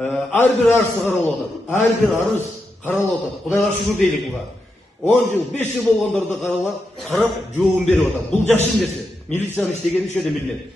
әрбір арызды қаралып отыр. Әрбір арыз қаралып отыр. Құдайға шүкір дейлік бұға. 10 жыл, 5 жыл болғандарды қарап, жауабын беріп отыр. Бұл жақсы нәрсе. Милицияның істегені шөде білмеді.